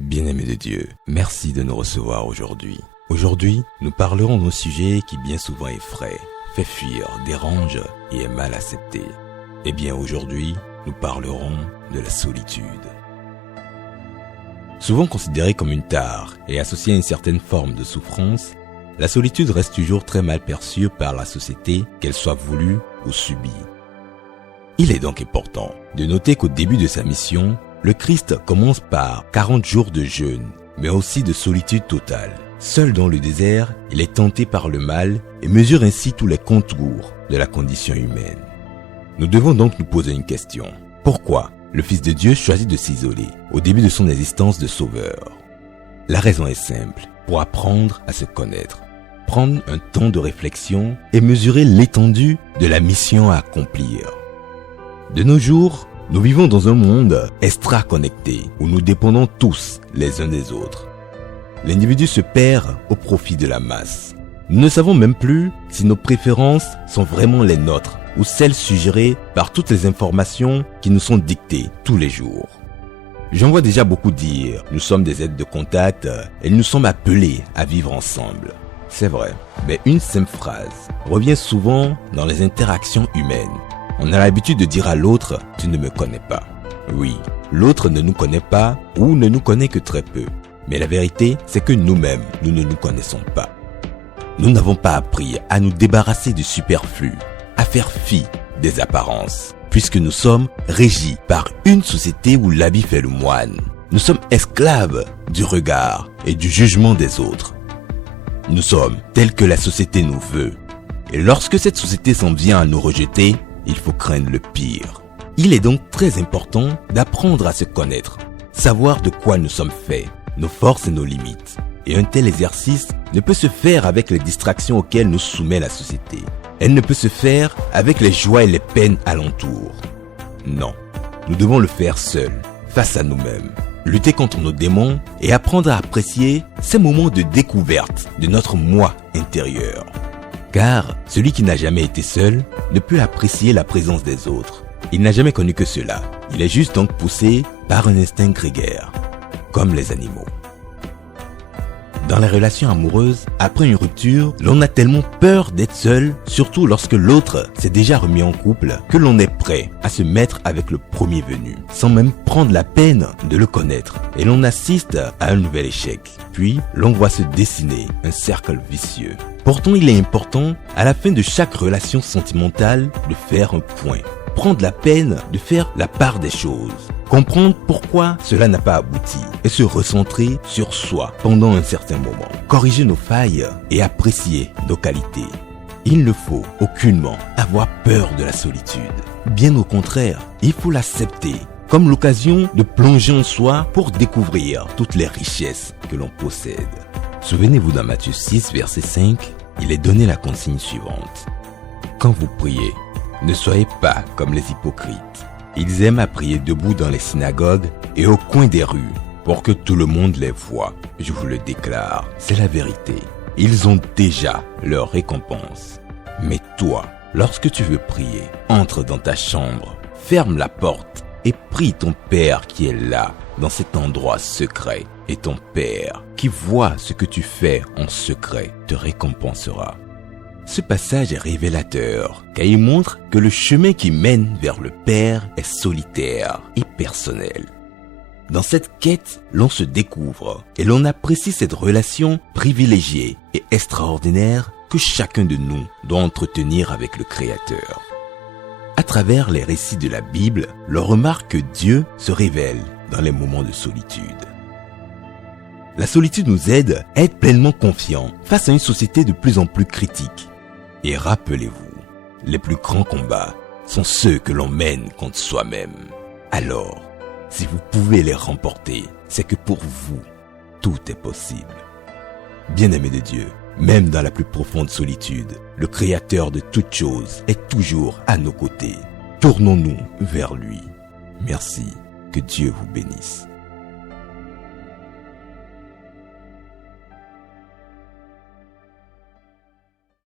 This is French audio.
Bien-aimés de Dieu, merci de nous recevoir aujourd'hui. Aujourd'hui, nous parlerons d'un sujet qui bien souvent effraie, fait fuir, dérange et est mal accepté. Eh bien aujourd'hui, nous parlerons de la solitude. Souvent considérée comme une tare et associée à une certaine forme de souffrance, la solitude reste toujours très mal perçue par la société, qu'elle soit voulue ou subie. Il est donc important de noter qu'au début de sa mission, le Christ commence par 40 jours de jeûne, mais aussi de solitude totale. Seul dans le désert, il est tenté par le mal et mesure ainsi tous les contours de la condition humaine. Nous devons donc nous poser une question. Pourquoi le Fils de Dieu choisit de s'isoler au début de son existence de sauveur? La raison est simple, pour apprendre à se connaître, prendre un temps de réflexion et mesurer l'étendue de la mission à accomplir. De nos jours, nous vivons dans un monde extra-connecté où nous dépendons tous les uns des autres. L'individu se perd au profit de la masse. Nous ne savons même plus si nos préférences sont vraiment les nôtres ou celles suggérées par toutes les informations qui nous sont dictées tous les jours. J'en vois déjà beaucoup dire « nous sommes des êtres de contact et nous sommes appelés à vivre ensemble ». C'est vrai, mais une simple phrase revient souvent dans les interactions humaines. On a l'habitude de dire à l'autre « tu ne me connais pas ». Oui, l'autre ne nous connaît pas ou ne nous connaît que très peu. Mais la vérité, c'est que nous-mêmes, nous ne nous connaissons pas. Nous n'avons pas appris à nous débarrasser du superflu, à faire fi des apparences, puisque nous sommes régis par une société où l'habit fait le moine. Nous sommes esclaves du regard et du jugement des autres. Nous sommes tels que la société nous veut. Et lorsque cette société s'en vient à nous rejeter, il faut craindre le pire. Il est donc très important d'apprendre à se connaître, savoir de quoi nous sommes faits, nos forces et nos limites. Et un tel exercice ne peut se faire avec les distractions auxquelles nous soumet la société. Elle ne peut se faire avec les joies et les peines alentour. Non, nous devons le faire seuls, face à nous-mêmes. Lutter contre nos démons et apprendre à apprécier ces moments de découverte de notre moi intérieur. Car celui qui n'a jamais été seul ne peut apprécier la présence des autres. Il n'a jamais connu que cela. Il est juste donc poussé par un instinct grégaire, comme les animaux. Dans les relations amoureuses, après une rupture, l'on a tellement peur d'être seul, surtout lorsque l'autre s'est déjà remis en couple, que l'on est prêt à se mettre avec le premier venu, sans même prendre la peine de le connaître. Et l'on assiste à un nouvel échec. Puis, l'on voit se dessiner un cercle vicieux. Pourtant, il est important, à la fin de chaque relation sentimentale, de faire un point. Prendre la peine de faire la part des choses. Comprendre pourquoi cela n'a pas abouti et se recentrer sur soi pendant un certain moment. Corriger nos failles et apprécier nos qualités. Il ne faut aucunement avoir peur de la solitude. Bien au contraire, il faut l'accepter comme l'occasion de plonger en soi pour découvrir toutes les richesses que l'on possède. Souvenez-vous dans Matthieu 6, verset 5, il est donné la consigne suivante. Quand vous priez, ne soyez pas comme les hypocrites. Ils aiment à prier debout dans les synagogues et au coin des rues pour que tout le monde les voie. Je vous le déclare, c'est la vérité. Ils ont déjà leur récompense. Mais toi, lorsque tu veux prier, entre dans ta chambre, ferme la porte et prie ton Père qui est là, dans cet endroit secret. Et ton Père, qui voit ce que tu fais en secret, te récompensera. Ce passage est révélateur, car il montre que le chemin qui mène vers le Père est solitaire et personnel. Dans cette quête, l'on se découvre et l'on apprécie cette relation privilégiée et extraordinaire que chacun de nous doit entretenir avec le Créateur. À travers les récits de la Bible, l'on remarque que Dieu se révèle dans les moments de solitude. La solitude nous aide à être pleinement confiants face à une société de plus en plus critique. Et rappelez-vous, les plus grands combats sont ceux que l'on mène contre soi-même. Alors, si vous pouvez les remporter, c'est que pour vous, tout est possible. Bien-aimés de Dieu, même dans la plus profonde solitude, le Créateur de toutes choses est toujours à nos côtés. Tournons-nous vers lui. Merci, que Dieu vous bénisse.